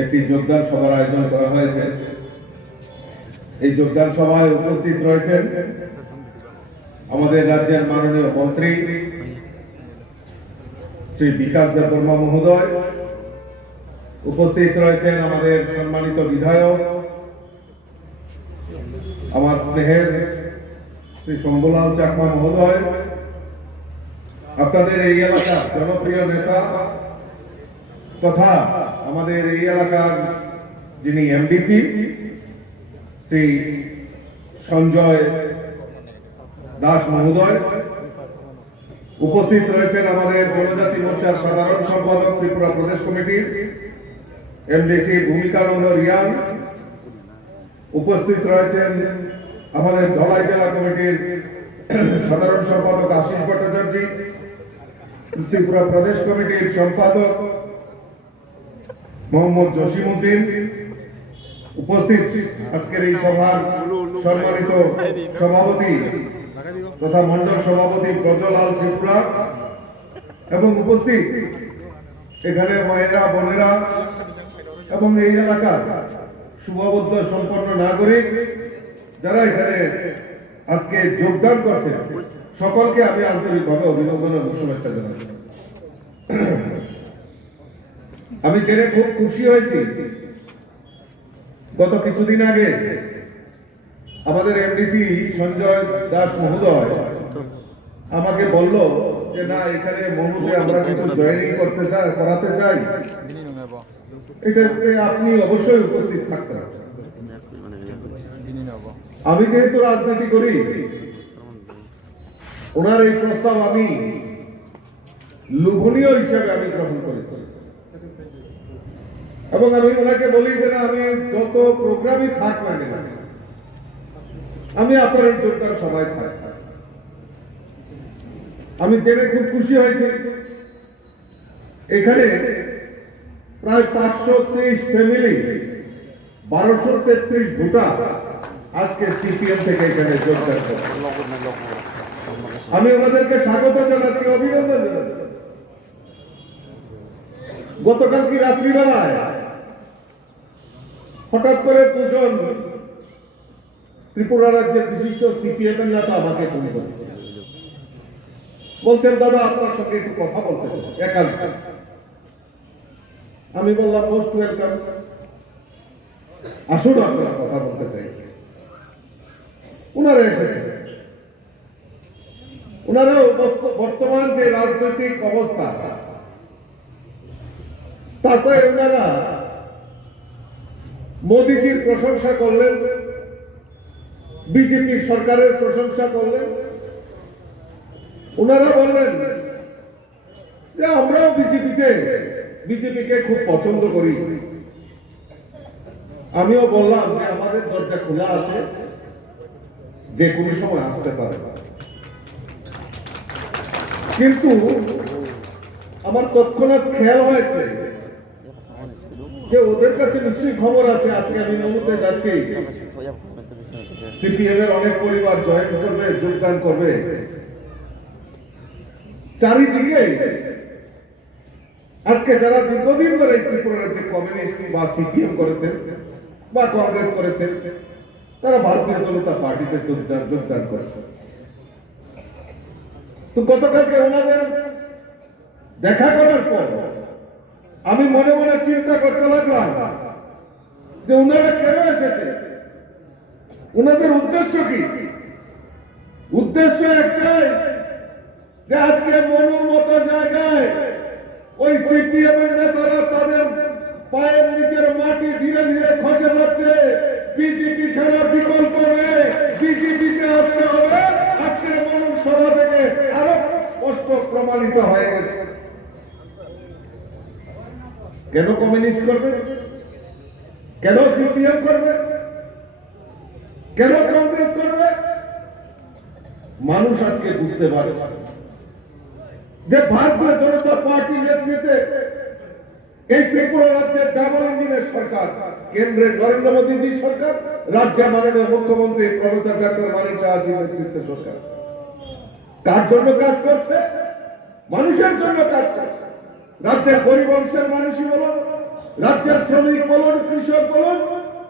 একটি যোগদান সভার আয়োজন করা হয়েছে। এই যোগদান সভায় উপস্থিত রয়েছেন আমাদের রাজ্যের মাননীয় মন্ত্রী শ্রী বিকাশ দেববর্মা মহোদয়, উপস্থিত রয়েছেন আমাদের সম্মানিত বিধায়ক আমার স্নেহের শ্রী শম্ভুলাল চাকমা মহোদয়, আপনাদের এই এলাকার জনপ্রিয় নেতা তথা আমাদের এই এলাকার যিনি এমডিসি শ্রী সঞ্জয় দাস মহোদয়, উপস্থিত রয়েছেন আমাদের জনজাতি মোর্চার সাধারণ সম্পাদক ত্রিপুরা প্রদেশ কমিটির এমডিসি ভূমিকানন্দ রিয়াং, উপস্থিত রয়েছেন আমাদের ধলাই জেলা কমিটির সাধারণ সম্পাদক আশিস ভট্টাচার্য, ত্রিপুরা প্রদেশ কমিটির সম্পাদক মোহাম্মদ জসিমউদ্দিন, উপস্থিত আজকের এই সভার সম্মানিত সভাপতি তথা মন্ডল সভাপতি ব্রজলাল ত্রিপুরা এবং উপস্থিত এখানে মায়েরা বোনেরা এবং এই এলাকার শুভবুদ্ধ সম্পন্ন নাগরিক যারা এখানে আজকে যোগদান করছেন, সকলকে আমি আন্তরিকভাবে অভিনন্দন এবং শুভেচ্ছা জানাই। আমি জেনে খুব খুশি হয়েছি, গত কিছুদিন আগে আমাদের এমডিসি সঞ্জয় দাস মহোদয় আমাকে বলল যে না, এখানে মনুতে আমরা কিছু জয়েনিং করাতে চাই, এটাতে আপনি অবশ্যই উপস্থিত থাকতেন। আমি যেহেতু রাজনীতি করি, ওনার এই প্রস্তাব আমি লোভনীয় হিসাবে আমি গ্রহণ করেছি এবং আমি ওনাকে বলি যে না, আমি যত প্রোগ্রামই থাক না কেন আমি আপনার এই যোগদান সবাই থাক। আমি জেনে খুব খুশি হয়েছি, এখানে প্রায় 523 ফ্যামিলি 1233 ভোটার আজকে সিপিএম থেকে এখানে যোগদান করছে। আমি ওনাদেরকে স্বাগত জানাচ্ছি, অভিনন্দন জানাচ্ছি। গতকাল কি রাত্রিবেলায় হঠাৎ করে দুজন ত্রিপুরা রাজ্যের বিশিষ্ট সিপিএম এর নেতা আমাকে ফোন করে বলছেন, দাদা আপনার সঙ্গে একটু কথা বলতে চাই একান্ত। আমি বললাম মোস্ট ওয়েলকাম, আসুন আপনারা কথা বলতে চাই। ওনারা এসেছেন, ওনারাও বর্তমান যে রাজনৈতিক অবস্থা তারপরে ওনারা মোদিজির প্রশংসা করলেন, বিজেপি সরকারের প্রশংসা করলেন। ওনারা বললেন যে আমরাও বিজেপিকে খুব পছন্দ করি। আমিও বললাম যে আমাদের দরজা খোলা আছে, যে কোনো সময় আসতে পারে। কিন্তু আমার তৎক্ষণাৎ খেয়াল হয়েছে যে ওদের কাছে নিশ্চয়ই খবর আছে আজকে আমি নমুতে যাচ্ছি, সিপিএম এর অনেক পরিবার জয়েন করবে, যোগদান করবে। চারিদিকে আজকে যারা দীর্ঘদিন ধরে ত্রিপুরা রাজ্যে কমিউনিস্ট বা সিপিএম করেছেন বা কংগ্রেস করেছেন, তারা ভারতীয় জনতা পার্টিতে যোগদান করেছে। তো গতকালকে ওনাদের দেখা করার পর আমি মনে মনে চিন্তা করতে লাগলাম যে ওনারা কেন এসেছে, ওনাদের উদ্দেশ্য কি? উদ্দেশ্য একটাই যে আজকে মনুর মতো জায়গায় ওই সিপিএম এর নেতারা তাদের পায়ের নিচের মাটি ধীরে ধীরে খসে যাচ্ছে। বিজেপি ছাড়া বিকল্প নেই, বিজেপিতে আসতে হবে। আজকের মনুর সভা থেকে আরো স্পষ্ট প্রমাণিত হয়ে গেছে। কেন কমিউনিস্ট করবে, কেন সিপিএম করবে, কেন কংগ্রেস করবে? মানুষ আজকে বুঝতে পারছে যে ভারতীয় জনতা পার্টির নেতৃত্বে এই ত্রিপুরা রাজ্যের ডাবল ইঞ্জিনের সরকার, কেন্দ্রের নরেন্দ্র মোদীজি সরকার, রাজ্যের মাননীয় মুখ্যমন্ত্রী প্রফেসর ডক্টর মানিক সাহাজির নেতৃত্বে সরকার কার জন্য কাজ করছে? মানুষের জন্য কাজ করছে। রাজ্যের গরিব অংশের মানুষই বলুন, রাজ্যের শ্রমিক বলুন, কৃষক বলুন,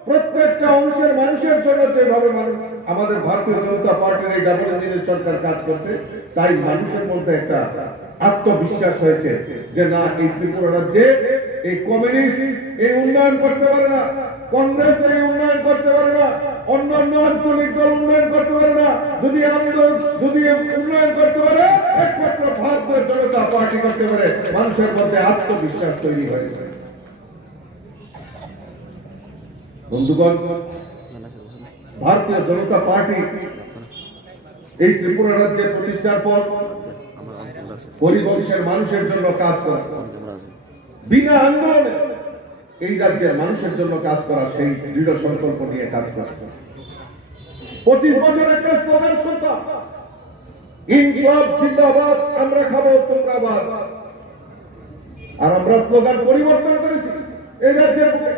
প্রত্যেকটা অংশের মানুষের জন্য যেভাবে মানুষ আমাদের ভারতীয় জনতা পার্টির এই ডাবল ইঞ্জিনের সরকার কাজ করছে, তাই মানুষের মধ্যে একটা আত্মবিশ্বাস হয়েছে যে না, এই ত্রিপুরা রাজ্যে এই কমিউনিস্ট এই উন্নয়ন করতে পারে না, কংগ্রেস এই উন্নয়ন করতে পারে না, অন্যান্য আঞ্চলিক দল উন্নয়ন করতে পারে না। যদি উন্নয়ন করতে পারে একমাত্র ভারতীয় জনতা পার্টি করতে পারে। মানুষের মধ্যে আত্মবিশ্বাস তৈরি হয়েছে। বন্ধুগণ, ভারতীয় জনতা পার্টি এই ত্রিপুরা রাজ্যের প্রতিষ্ঠার পর পরিবংশের মানুষের জন্য কাজ করে, বিনা আন্দোলনে এই রাজ্যের মানুষের জন্য কাজ করা, সেই দৃঢ় সংকল্প নিয়ে কাজ করে 25 বছর একটা স্লোগান শুনতাম, ইনকলাব জিন্দাবাদ, আমরা খাবো তোমরা বাদ। আর আমরা স্লোগান পরিবর্তন করেছি এই রাজ্যের বুকে।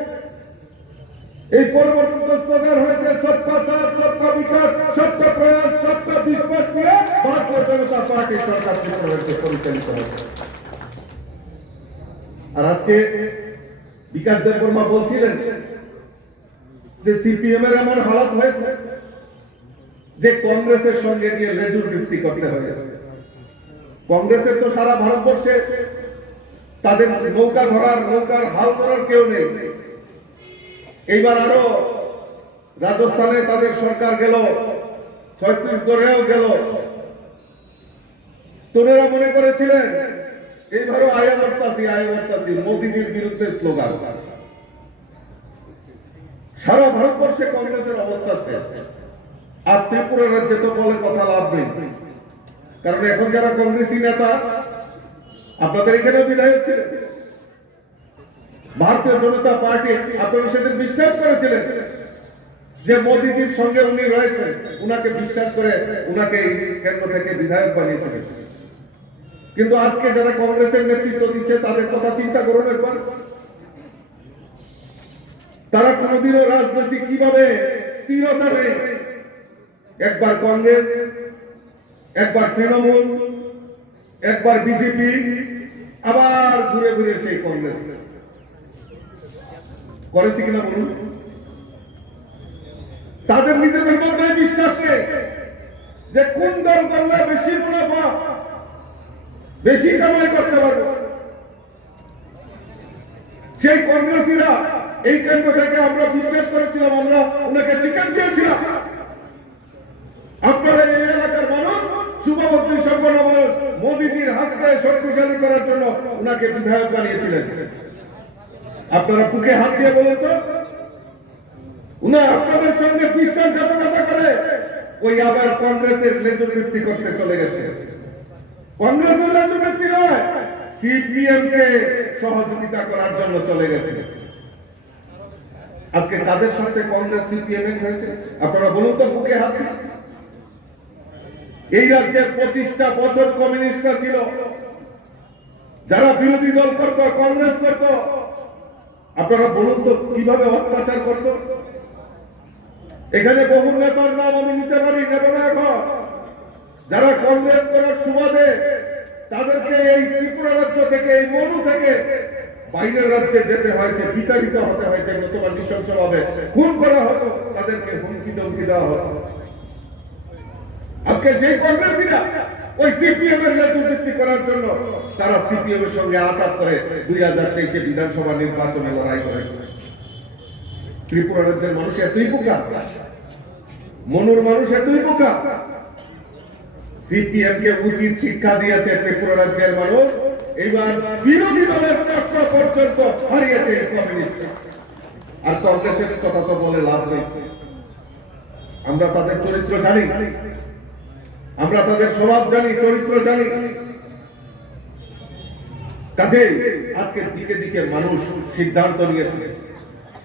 এই পরিবর্তিত স্লোগান হয়েছে সবকা সাথ, সবকা বিকাশ, সবকা প্রয়াস, সবকা বিশ্বাস নিয়ে ভারতীয় জনতা পার্টির সরকার পরিচালিত হয়েছে। আর আজকে বিকাশ দেববর্মা বলছিলেন যে সিপিএম এর এমন হালত হয়েছে যে কংগ্রেসের সঙ্গে গিয়ে লেজুর বৃত্তি করতে হয়েছে। কংগ্রেসের তো সারা ভারতবর্ষে তাদের নৌকার হাল ধরার কেউ নেই। এইবার আরো রাজস্থানে তাদের সরকার গেল, ছত্তিশগড়েও গেল। তোনেরা মনে করেছিলেন এইবারও আয়ামর্তাসি মোদিজির বিরুদ্ধে স্লোগান। সারা ভারতবর্ষে কংগ্রেসের অবস্থা শেষ। আর ত্রিপুরা রাজ্যে তো বলে কথা লাভ নেই, কারণ এখন যারা কংগ্রেসী নেতা আপনাদের এখানে বিধায়ক ছিলেন, ভারতীয় জনতা পার্টি, আপনারা সেদিন বিশ্বাস করেছিলেন যে মোদিজির সঙ্গে উনি রয়েছেন, উনাকে বিশ্বাস করে উনাকে এই কেন্দ্র থেকে বিধায়ক বানিয়েছিলেন। কিন্তু আজকে যারা কংগ্রেসের নেতৃত্ব দিচ্ছে তাদের কথা চিন্তা করুন একবার। তারা কোনোদিনও রাজনৈতিক কিভাবে স্থিরতা নেই, একবার কংগ্রেস, একবার তৃণমূল, একবার বিজেপি, আবার ঘুরে ঘুরে সেই কংগ্রেস করেছে কিনা বলুন। তাদের নিজেদের মধ্যে বিশ্বাস নেই যে কোন দল করলে বেশি মুনাফা, বেশি কামাই করতে পারবো। সেই কংগ্রেসীরা এই কেন্দ্র থেকে আমরা বিশ্বাস করেছিলাম, আমরা ওনাকে টিকিট দিয়েছিলাম। আপনারা এই এলাকার মানুষ শুভভক্তি সম্পন্ন মোদিজির হাতকে শক্তিশালী করার জন্য ওনাকে বিধায়ক বানিয়েছিলেন। আপনারা বুকে হাত দিয়ে বলুন তো, উনি আপনাদের সঙ্গে বিশ্বাসঘাতকতা করে ওই আবার কংগ্রেসের লেজুর বৃত্তি করতে চলে গেছে। কংগ্রেসের লেজুর বৃত্তি নয়, সিপিএম কে সহযোগিতা করার জন্য চলে গেছে। আজকে কাদের সাথে কংগ্রেস সিপিএম হয়েছে আপনারা বলুন তো বুকে হাত দিয়ে। এই রাজ্যের 25টা বছর কমিউনিস্টরা ছিল, যারা বিরোধী দল করত, কংগ্রেস করত। আপনারা বলুন তো কিভাবে অত্যাচার করত। এখানে বহু নেতার নাম আমি নিতে পারি, নেব না এখন। যারা কংগ্রেস করার সুবাদে তাদেরকে এই ত্রিপুরা রাজ্য থেকে, এই মনু থেকে বাইরের রাজ্যে যেতে হয়েছে, বিতাড়িত হতে হয়েছে, নতুবা নৃশংসভাবে খুন করা হতো, তাদেরকে হুমকি ধমকি দেওয়া হতো। আজকে সেই কংগ্রেসীরা ওই সিপিএম এর নেতৃত্ব করার জন্য তারা সিপিএম এর সঙ্গে আঘাত করে 2023 বিধানসভা নির্বাচনে লড়াই করেছে। ত্রিপুরা রাজ্যের মানুষ এতই বোকা, মনুর মানুষ এতই বোকা। সিপিএম কে উচিত শিক্ষা দিয়েছে ত্রিপুরা রাজ্যের মানুষ। এবার বিরোধী দলের প্রশ্ন পর্যন্ত হারিয়েছে কমিউনিস্ট। আর কংগ্রেসের কথা তো বলে লাভ নেই। আমরা তাদের চরিত্র জানি, আমরা তাদের স্বভাব জানি, চরিত্র জানি। কাজেই আজকে দিকে দিকে মানুষ সিদ্ধান্ত নিয়েছে,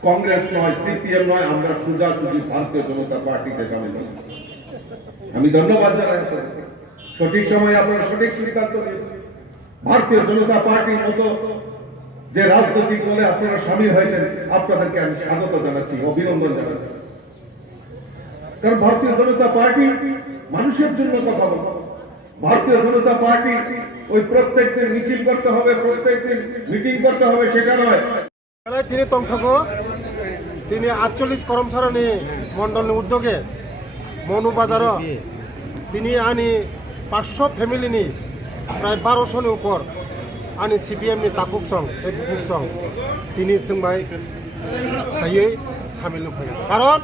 কংগ্রেস নয়, সিপিএম নয়, আমরা সোজাসুজি ভারতীয় জনতা পার্টিতে যাবো। আমি ধন্যবাদ জানাই, সঠিক সময়ে আপনারা সঠিক সিদ্ধান্ত নিয়েছেন। ভারতীয় জনতা পার্টির মতো যে রাজনৈতিক দলে আপনারা সামিল হয়েছেন, আপনাদেরকে আমি স্বাগত জানাচ্ছি, অভিনন্দন জানাচ্ছি। কারণ ভারতীয় জনতা পার্টি মানুষের জন্য কথা বলে। ভারতীয় জনতা পার্টি ওই প্রত্যেক দিন মিছিল করতে হবে, প্রত্যেক দিন মিটিং করতে হবে, সেটা নয়। বেলায় তিনি তংখাগো তিনি 48 কর্মচারী মন্ডলের উদ্যোগে মনু বাজার তিনি আনি 500 ফ্যামিলিনি প্রায় 1200 উপর আনি সিপিএমনি তাকুক সং বুকুক সং তিনি जोंबाय दायै सामिल फैगोन কারণ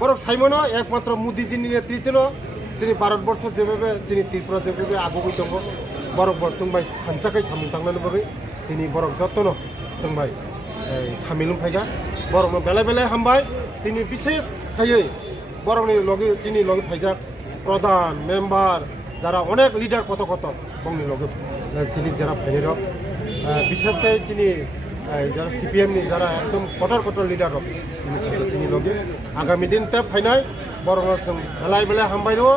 বরক সাইমনো একমাত্র মোদিজিनि নেতৃত্বে जोंनि भारतबर्ष जेबो जोंनि त्रिपुरा जेबो आगुबै दङ बरक जोंबाय थानसाखै सामिल थांनानै बागै दिनै बरक जतन जोंबाय सामिल फैगा बरक बेले बेले हामबाय दिनै विशेष थायै बरकनि लगे दिनै लगे फैजा प्रधान मेम्बार যারা অনেক লিডার কত কত বংনি লগে তিনি যারা ফেনি রক বিশেষকৈ তিনি যারা সিপিএমনি যারা একদম কটর কটর লিডার রক তিনি লগে আগামী দিন তে ফাইনাই বরং जों বেলায় বেলায় হামবাই দङ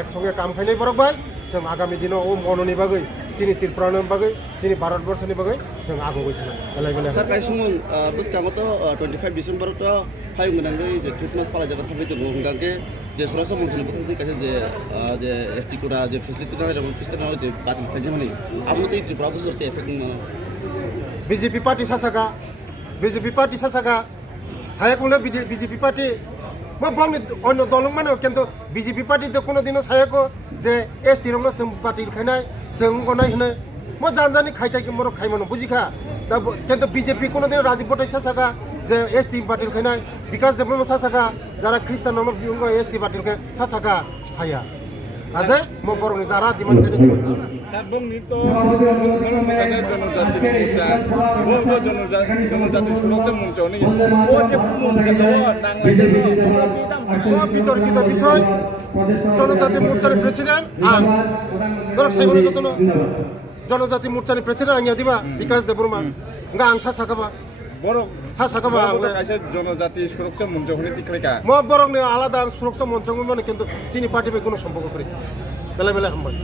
একসঙ্গে কাম খাইনাय বরকबाय जों आगामी दिनाव ओ मन'नि बागै जोंनि त्रिपुरानि बागै जोंनि भारतबर्षनि बागै जों आगुबै थानाय बेलाय बेलाय Sir, kai sumung buskangoto 25 December to hai ngunangge je Christmas pala jaba thabi to ngungangge je surasa mungkin betul kaise je ST kura je facility na rebel Kristen na je batil khaje mani apno tei Tripura busur te effect na BJP party সাসাগা সায়াকুনা BJP party বংনি অন্য দলং মানে কিন্তু BJP party তো কোনোদিনও সায়াকো যে এসটি রঙ जों পার্টি খাইনাय जों গনাই হনাय মো জানজানি খাইতাই কি মরক খাইমানো বুঝিখা दा কিন্তু বিজেপি কোনোদিন রাজীব বটাই সাসাগা যে এসটি পার্টি খাইনাय বিকাশ দেববর্মা সাসাগা যারা খ্রিস্টান নম বিউঙ্গ এসটি পার্টি সাসাগা সায়া আজে মো বরং যারা ডিমান্ড করে সাবংনি তো কাজে জনজাতি মোর্চা বড় জনজাতি সুরক্ষা মঞ্চ নি ও যে মঞ্চ দাও নাঙ্গাই যে বিতর্কিত বিষয় জনজাতি মোর্চার প্রেসিডেন্ট আং বরক সাইবর যতন জনজাতি মোর্চার প্রেসিডেন্ট আংয়া দিবা বিকাশ দেববর্মা গা আং সাসাগাবা বড় সাসাগাবা কাজে জনজাতি সুরক্ষা মঞ্চ হনে তিখলেকা ম বরং আলাদা সুরক্ষা মঞ্চ মানে কিন্তু চিনি পার্টি কোনো সম্পর্ক করে বেলা বেলা হামবাই